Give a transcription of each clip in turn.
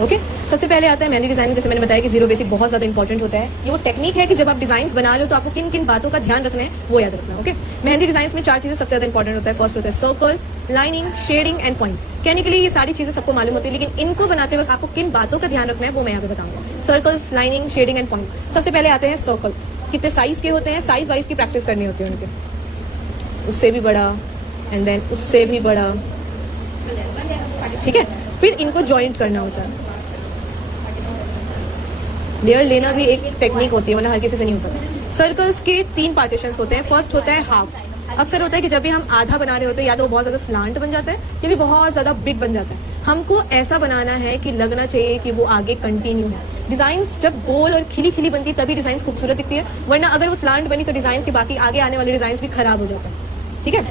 Okay सबसे पहले आता है मेहंदी डिजाइन। जैसे मैंने बताया कि जीरो बेसिक बहुत ज्यादा इंपॉर्टेंट होता है। ये वो टेक्निक है कि जब आप डिजाइन बना रहे हो तो आपको किन किन बातों का ध्यान रखना है वो याद रखना है। ओके मेहंदी डिजाइन में 4 चीजें सबसे ज्यादा इंपॉर्टेंट होता है। फर्स्ट होता है circle, lining, shading and point. कहने के लिए ये सारी चीजें सबको मालूम होती है, लेकिन इनको बनाते वक्त आपको किन बातों का ध्यान रखना है वो मैं यहाँ पे बताऊंगा। Circles, lining, shading and point. सबसे पहले आते हैं सर्कल्स। कितने साइज के होते हैं, साइज वाइज की प्रैक्टिस करनी होती है उनके। उससे भी बड़ा एंड देन उससे भी बड़ा, ठीक है। फिर इनको ज्वाइंट करना होता है। लेयर लेना भी एक टेक्निक होती है, वरना हर किसी से नहीं होता। सर्कल्स के 3 पार्टीशंस होते हैं। फर्स्ट होता है हाफ। अक्सर होता है कि जब भी हम आधा बना रहे होते हैं या तो वो बहुत ज्यादा स्लांट बन जाता है या भी बहुत ज्यादा बिग बन जाता है। हमको ऐसा बनाना है कि लगना चाहिए कि वो आगे कंटिन्यू है। डिजाइन्स जब गोल और खिली खिली बनती है तभी डिजाइन खूबसूरत दिखती है, वरना अगर वो स्लांट बनी तो डिजाइन के बाकी आगे आने वाले डिजाइन भी खराब हो जाता है। ठीक है,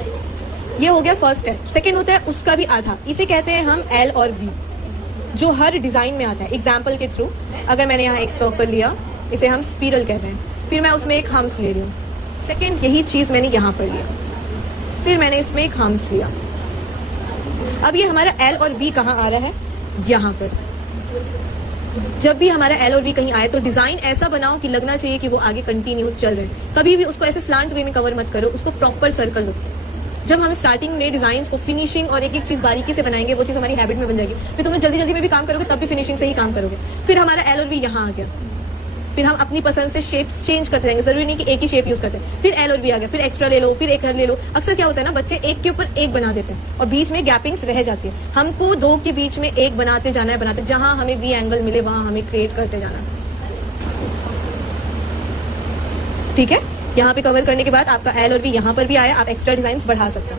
ये हो गया फर्स्ट स्टेप। सेकेंड होता है उसका भी आधा। इसे कहते हैं हम एल और वी, जो हर डिजाइन में आता है। एग्जाम्पल के थ्रू, अगर मैंने यहाँ एक सर्कल लिया, इसे हम स्पिरल कहते हैं, फिर मैं उसमें एक हम्स ले रही हूँ। सेकेंड यही चीज मैंने यहाँ पर लिया, फिर मैंने इसमें एक हम्स लिया। अब ये हमारा एल और वी कहाँ आ रहा है, यहाँ पर। जब भी हमारा एल और वी कहीं आए तो डिजाइन ऐसा बनाओ कि लगना चाहिए कि वो आगे कंटिन्यूस चल रहे हैं। कभी भी उसको ऐसे स्लांट वे में कवर मत करो, उसको प्रॉपर सर्कल दो। जब हम स्टार्टिंग में डिजाइन को फिनिशिंग और एक एक चीज बारीकी से बनाएंगे, वो चीज हमारी हैबिट में बन जाएगी। फिर तुम जल्दी जल्दी में भी काम करोगे तब भी फिनिशिंग से ही काम करोगे। फिर हमारा एल और वी यहाँ आ गया, फिर हम अपनी पसंद से शेप्स चेंज करते जाएंगे। जरूरी नहीं कि एक ही शेप यूज करते हैं। फिर एल और वी आ गया, फिर एक्स्ट्रा ले लो, फिर एक घर ले लो। अक्सर क्या होता है ना, बच्चे एक के ऊपर एक बना देते हैं और बीच में गैपिंग्स रह जाती है। हमको 2 के बीच में एक बनाते जाना है, बनाते जहां हमें वी एंगल मिले वहां हमें क्रिएट करते जाना है। ठीक है, यहाँ पे कवर करने के बाद आपका एल और वी यहाँ पर भी आया, आप एक्स्ट्रा डिजाइन बढ़ा सकते हैं।